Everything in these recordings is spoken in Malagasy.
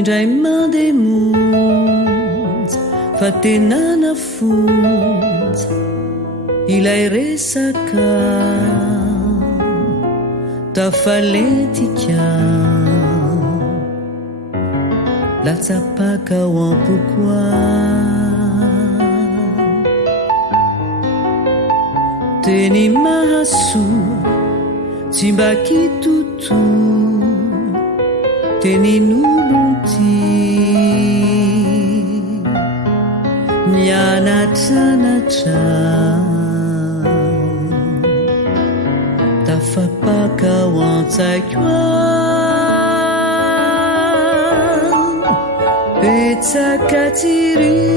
Indray Mandeha Monja fa tenana fonja ilay resaka tafalentika latsapaka ao ampokoa teny mahasoa tsy mba kitoto tenin'olonty mianatranatra tafapaka ao an-tsaiko betsaka tsiritra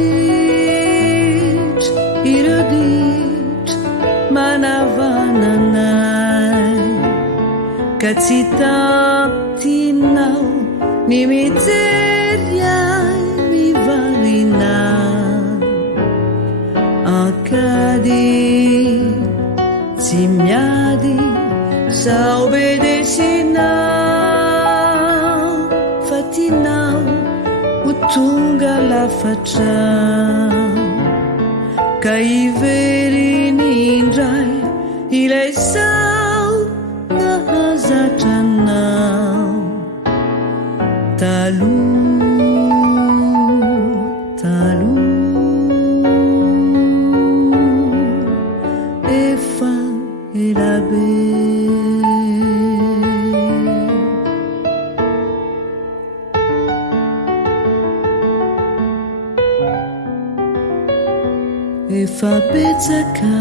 ireo ditra manavananay ka tsy tamtinao ny mijery ay mivalina ankady tsy miady sao be desinao fa tinao ho tonga lafatra ka iveriny indray ilay sao nahazatranao taloha efa elabe efa betsaka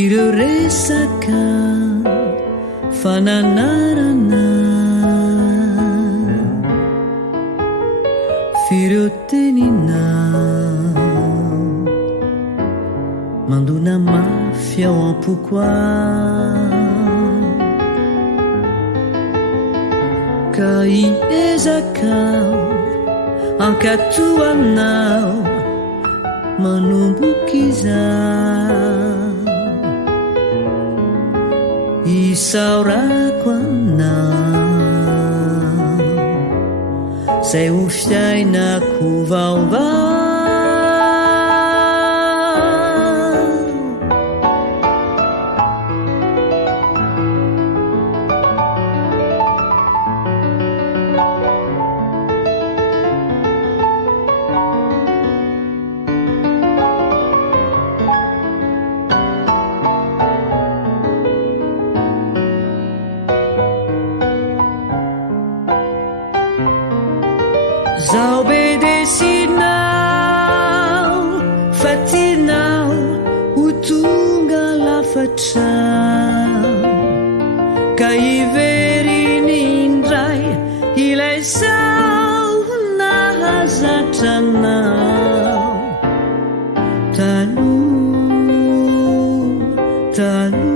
ireo resaka fananarana fireo teninao mandona mafy ao ampokoa ka iezakao ankatoanao manombokiza isaorako anao zay ho fiainako vaovao zao be desinao fa tinao ho tonga lafatra ka iveriny indray ilay sao nahazatranao taloha